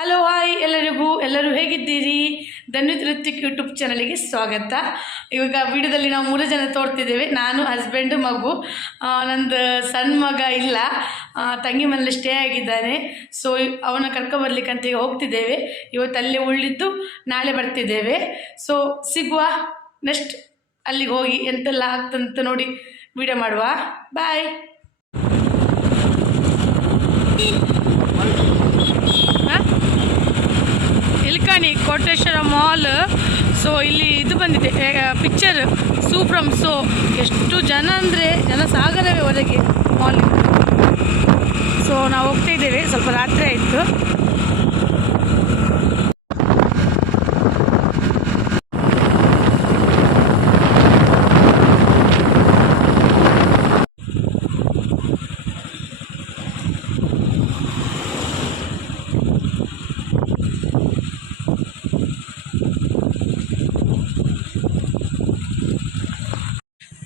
Hello hi ಎಲ್ಲರೂ ಹೇಗಿದ್ದೀರಿ? Dhanvith Ritwik YouTube ಚಾನಲಿಗೆ ಸ್ವಾಗತ. ಇವಾಗ ವಿಡಿಯೋದಲ್ಲಿ ನಾವು 3 ಜನ ತೋರ್ತಿದ್ದೇವೆ. ನಾನು, ಹಸ್ಬೆಂಡ್, ಮಗು. ನಂದು ಸಣ್ಣ ಮಗ ಇಲ್ಲ, ತಂಗಿ ಮನೇಲಿ ಸ್ಟೇ ಆಗಿದ್ದಾನೆ. ಸೊ ಅವನ ಕರ್ಕೊಬರ್ಲಿಕ್ಕೆ ಅಂತ ಈಗ ಹೋಗ್ತಿದ್ದೇವೆ. ಇವತ್ತು ಅಲ್ಲೇ ಉಳಿದ್ದು ನಾಳೆ ಬರ್ತಿದ್ದೇವೆ. ಸೊ ಸಿಗುವ ನೆಕ್ಸ್ಟ್ ಅಲ್ಲಿಗೆ ಹೋಗಿ ಎಂತೆಲ್ಲ ಆಗ್ತಂತ ನೋಡಿ ವಿಡಿಯೋ ಮಾಡುವ. ಬಾಯ್. ಇಲ್ಕಾಣಿ ಕೋಟೇಶ್ವರ ಮಾಲ್. ಸೊ ಇಲ್ಲಿ ಇದು ಬಂದಿದೆ ಪಿಕ್ಚರ್ ಸೂ ಫ್ರಮ್ ಸೋ. ಎಷ್ಟು ಜನ ಅಂದರೆ ಜನಸಾಗರವೇ ಹೊರಗೆ ಮಾಲ್. ಸೊ ನಾವು ಹೋಗ್ತಾ ಇದ್ದೇವೆ, ಸ್ವಲ್ಪ ರಾತ್ರಿ ಆಯಿತು.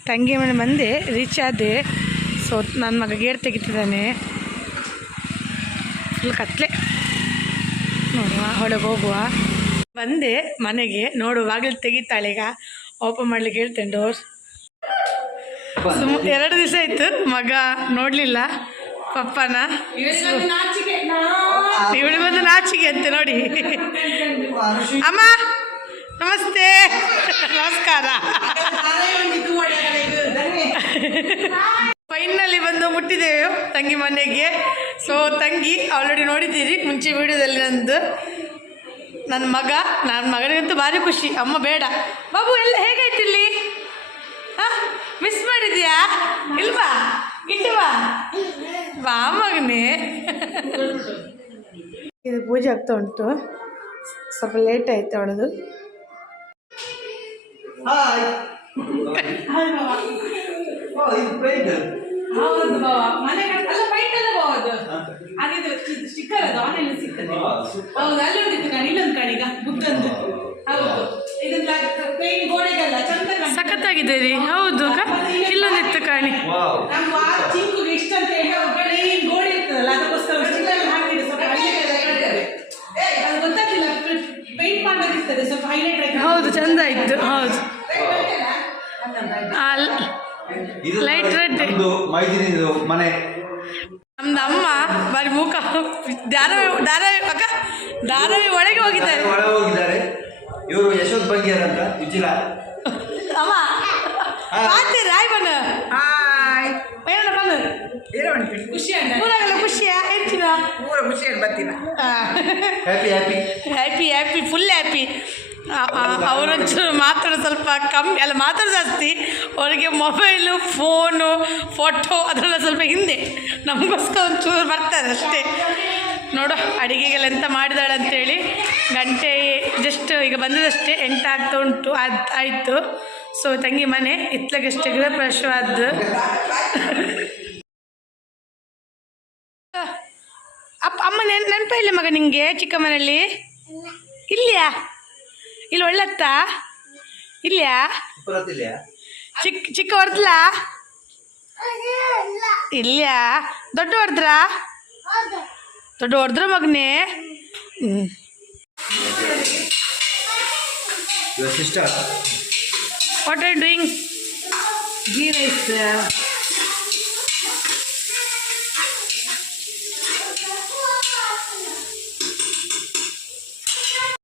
ತಂಗಿ ಮನೆ ಬಂದೆ, ರೀಚ್ ಆದೆ. ಸೊ ನನ್ನ ಮಗ ಗೇಟ್ ತೆಗಿತಿದ್ದಾನೆ. ಫುಲ್ ಕತ್ಲೆ ನೋಡುವ, ಹೊಳಗೆ ಹೋಗುವ. ಬಂದೆ ಮನೆಗೆ, ನೋಡು ಬಾಗಿಲು ತೆಗಿತಾಳೆ. ಈಗ ಓಪನ್ ಮಾಡ್ಲಿಕ್ಕೆ ಹೇಳ್ತೇನೆ ಡೋರ್. 2 ದಿವಸ ಆಯ್ತು ಮಗ ನೋಡಲಿಲ್ಲ ಪಪ್ಪನ. ಇವಳಿಗೊಂದು ನಾಚಿಕೆ ಅಂತೆ ನೋಡಿ. ಅಮ್ಮ ನಮಸ್ತೆ, ನಮಸ್ಕಾರ. ಫೈನಲಿ ಬಂದು ಮುಟ್ಟಿದ್ದೇವೆ ತಂಗಿ ಮನೆಗೆ. ಸೊ ತಂಗಿ ಆಲ್ರೆಡಿ ನೋಡಿದ್ದೀರಿ ಮುಂಚೆ ವಿಡಿಯೋದಲ್ಲಿ. ನನ್ನ ಮಗನಿಗಂತೂ ಭಾರಿ ಖುಷಿ. ಅಮ್ಮ ಬೇಡ ಬಾಬು, ಎಲ್ಲ ಹೇಗಾಯ್ತು ಇಲ್ಲಿ? ಮಿಸ್ ಮಾಡಿದ್ಯಾ? ಇಲ್ವಾ? ಇಲ್ವಾ? ಬಾ ಮಗನೇ. ಇದು ಪೂಜೆ ಆಗ್ತಾ ಉಂಟು, ಸ್ವಲ್ಪ ಲೇಟ್ ಆಯ್ತು ಅವಳದು. ಹೌದು ಬಾವ, ಮನೆ ಕಟ್ಟಲ್ಲ ಪೈಂಟ್ ಎಲ್ಲ ಬಾವದು. ಅದಿದು ಸ್ಟಿಕ್ಕರ್ ಅದು ಆನ್ಲೈನ್ ಸಿಗ್ತದೆ. ಹೌದು, ಅಲ್ಲಿ ಉಂಟಿತ್ತು ನಾನು ಇಲ್ಲೊಂದು ಕಡೆಗ ಬುದ್ಧಂದು. ಹೌದು, ಇದನ್ನ ಪೇಂಟ್ ಗೋಡೆಗೆಲ್ಲ ಚಂದ ಸಖತ್ತಾಗಿದೆ ರೀ. ಹೌದು, ಇಲ್ಲೊಂದಿತ್ತು ಕಾಣಿ. ನಮ್ಮ ಆ ಚಿಂಕುಗೆ ಇಷ್ಟ ಅಂತ ಹೇಳಿ ಒಳಗಡೆ ಗೋಡೆ ಇರ್ತದಲ್ಲ, ಅದಕ್ಕೋಸ್ಕರ ಸ್ಟಿಕ್ಕರ್ ಹಾಕಿದ್ರೆ ಸ್ವಲ್ಪ ಹೈಲೈಟ್ ಆಗ್ತದೆ. ಅದು ಗೊತ್ತಾಗ್ತಿಲ್ಲ, ಪೇಂಟ್ ಮಾಡೋದಿರ್ತದೆ ಸ್ವಲ್ಪ ಹೈಲೈಟ್ ಆಗಿ. ಹೌದು, ಚಂದ ಆಯ್ತು. ಹೌದು, ಲೈಟ್ ರೆಡ್ ಮನೆ. ನಮ್ದು ಅಮ್ಮ ಬರೀ ಮುಖ ಧಾರಾವಿ ಒಳಗೆ ಹೋಗಿದ್ದಾರೆ. ಇವರು ಯಶೋತ್ ಬಂಗಿಯರ್ ಅಂತ ವಿಜಿಲ ಅಮ್ಮ ರಾಯ್ ಬನ್ನ ಖುಷಿಯಾ ಹೇಳ್ತೀನ ಹ್ಯಾಪಿ ಫುಲ್ ಹ್ಯಾಪಿ. ಅವರೊಂಚೂರು ಮಾತಾಡೋ ಸ್ವಲ್ಪ ಕಮ್ಮಿ ಅಲ್ಲ, ಮಾತಾಡೋ ಜಾಸ್ತಿ. ಅವರಿಗೆ ಮೊಬೈಲು, ಫೋನು, ಫೋಟೋ ಅದೆಲ್ಲ ಸ್ವಲ್ಪ ಹಿಂದೆ. ನಮಗೋಸ್ಕರ ಒಂಚೂರು ಬರ್ತಾರೆ ಅಷ್ಟೇ. ನೋಡು ಅಡುಗೆಗೆಲ್ಲ ಎಂತ ಮಾಡಿದಾಳೆ ಅಂತೇಳಿ. ಗಂಟೆ ಜಸ್ಟ್ ಈಗ ಬಂದದಷ್ಟೇ, 8 ಆಗ್ತಾ ಉಂಟು. ಆಯಿತು. ಸೊ ತಂಗಿ ಮನೆ ಇತ್ಲಾಗಷ್ಟೇ ಗೃಹ ಪ್ರವೇಶವಾದ್ದು. ಅಮ್ಮ ನೆನಪ ಇಲ್ಲ ಮಗ ನಿಂಗೆ ಚಿಕ್ಕ ಮನೆಯಲ್ಲಿ? ಇಲ್ಲಿಯಾ? ಇಲ್ಲಿ ಒಳ್ಳತ್ತ ಇಲ್ಲಿಯಾ? ಚಿಕ್ಕ ಹೊಡೆದ್ಲ? ಇಲ್ಲಿಯಾ? ದೊಡ್ಡ ಹೊಡೆದ್ರ ಮಗನೇ? What are you doing? ghee rice.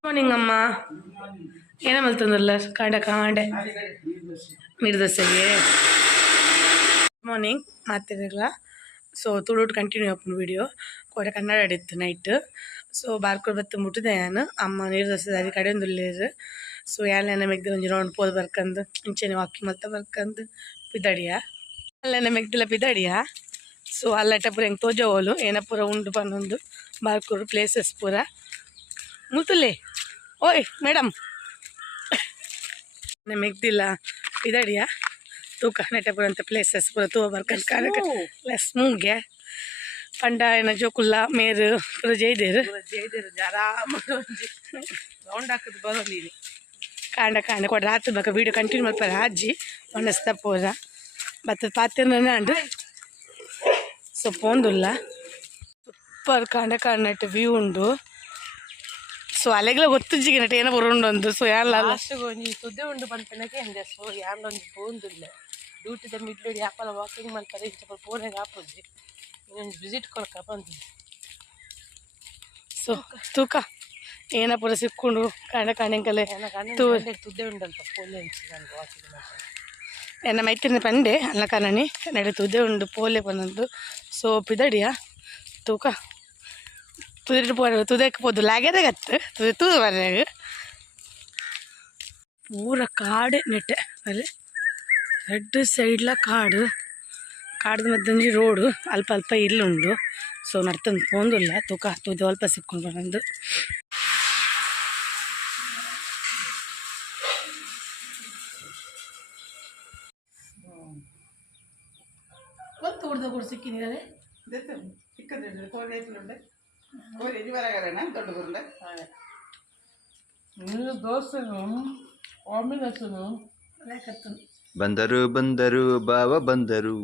Morning ಅಮ್ಮ. ಏನ ಮಲ್ತಂದ್ರಲ್ಲ ಕಾಂಡೆ ನೀರು ದೋಸೆಗೆ. ಮಾರ್ನಿಂಗ್ ಮಾತಿರಲ್ಲ. ಸೊ ತುಳುಟ್ ಕಂಟಿನ್ಯೂ ಅಪ್ಪನ ವಿಡಿಯೋ ಕೂಡ ಕನ್ನಡ ಆಡಿತ್ತು ನೈಟ್. ಸೊ ಬಾರ್ಕೊಡ್ ಬತ್ತು ಮುಟ್ಟಿದೆ ನಾನು. ಅಮ್ಮ ನೀರು ದೋಸೆ ದಾರಿ ಕಡೆ ಒಂದು ಉಳ್ಳೇರು. ಸೊ ಯಾಲೆನ ಮೆಗ್ದು ಒಂಜಿ ರೌಂಡ್ ಪೋಲ್ ಬರ್ಕಂದು ಇಂಚೆನೆ ವಾಕಿಂಗ್ ಮಲ್ತ ಬರ್ಕಂದು ಪಿದಾಡಿಯ ಅಲ್ಲೆನ ಮೆಗ್ದಿಲ್ಲ ಪಿದಾಡಿಯ. ಸೊ ಅಲ್ಲಟ ಪೂರ ಹೆಂಗೆ ತೋಜೋವಲು ಏನ ಪೂರ ಉಂಡು ಪನ್ನೊಂದು ಬಾರ್ಕೊಡು ಪ್ಲೇಸಸ್ ಪೂರ ಮುಲ್ತುಲ್ಲೆ. ಓಯ್ ಮೇಡಮ್ ಮೆಗ್ದಿಲ್ಲ ಪಿದಾಡಿಯ ತೂಕ ನೆಟಪುರ ಅಂತ ಪ್ಲೇಸಸ್ ಪೂರ ತೂವ ಬರ್ಕಂದು ಕಾರಕ ಸ್ಮೂಗೆ ಪಂಡ ಏನ ಜೋಕುಲ್ಲ ಮೇರು ಪೂರ ಜೈದೇರು ಆರಾಮ ರೌಂಡ್ ಹಾಕಿದ್ ಬರೋ ನೀರು ಕಾಂಡ ಕೊಡ ರಾತ್ರಿ ಬೇಕಾ ವೀಡಿಯೋ ಕಂಟಿನ್ಯೂ ಮಾಡ್ತಾರೆ. ಅಜ್ಜಿ ಒಣಸ್ತ ಪೂರ ಬತ್ತದ ಪಾತ್ರೆ ಅಂಡು ಸೊ ಪೋಂದುಲ್ಲ ಸೂಪರ್ ಕಾಂಡ ವ್ಯೂ ಉಂಡು. ಸೊ ಅಲೆಗಳ ಗೊತ್ತಿಜ್ಜಿಗೆ ನಟ ಏನೋ ಬರೋಂಡೊಂದು ಸೊ ಯಾರಲ್ಲ ಲಾಸ್ಟ್ ಒಂಜಿ ತುದ್ದೆ ಉಂಡು ಬಂದ್ಪನಕ್ಕೆ ಎಂದೆ ಸೊ ಯಾಂಡೊಂದು ಬೋಂದುಲ್ಲ ಡ್ಯೂಟಿದ ಮಿಡ್ಲುಡಿ ಆಪಲ ವಾಕಿಂಗ್ ಮಾಡ್ತಾರೆ ಇಂಚ ಫೋನಾಗ ಆಪುಜಿ ಇನ್ನೊಂದು ವಿಸಿಟ್ ಕೊಡಕ ಬಂದು ಸೊ ತೂಕ ಏನ ಪುರ ಸಿಕ್ಕೊಂಡು ಕಾಣ ಕಾಣೆಂಕಲೆ ತುದ್ದೆ ಉಂಡಲ್ಪ ಪೋಲೆ ಇಂಚಿ ನಾನು ವಾಕಿಂಗ್ ಮಾಡ್ತಾರೆ ಎನ್ನ ಮೈತಿನ ಪಂಡೆ ಅಲ್ಲ ಕಾರಣಿ ನಡೆ ತುದೆ ಉಂಡು ಪೋಲೆ ಪನ್ನೊಂದು ಸೊ ಪಿದಡಿಯ ತೂಕ ತುದಿಟ್ಟು ಪೋರೆ ತುದಕ್ಕೆ ಪೋದು ಲಾಗ್ಯದ ಗತ್ತು ತುದೆ ತೂದು ಬರ್ನಾಗ ಪೂರ ಕಾಡೆ ನೆಟ್ಟೆ ಅಲ್ಲಿ ಎರಡು ಸೈಡ್ಲ ಕಾಡು ಕಾಡದ ಮಧ್ಯೆ ರೋಡು ಅಲ್ಪ ಅಲ್ಪ ಇಲ್ಲುಂಡು ಸೊ ನಡ್ತಂದು ಪೋಂದಿಲ್ಲ ತೂಕ ತುದೆ ಅಲ್ಪ ಸಿಕ್ಕೊಂಡು ಬಂದು ಒಂದು ಊರ್ದ ಕೂಡ ಸಿಕ್ಕಿನಿದ್ದಾರೆ ನೀನು ದೋಸೆನು ಕಾಂಬಿನೇಷನು ಬಂದರು ಬಂದರು ಬಾವ ಬಂದರು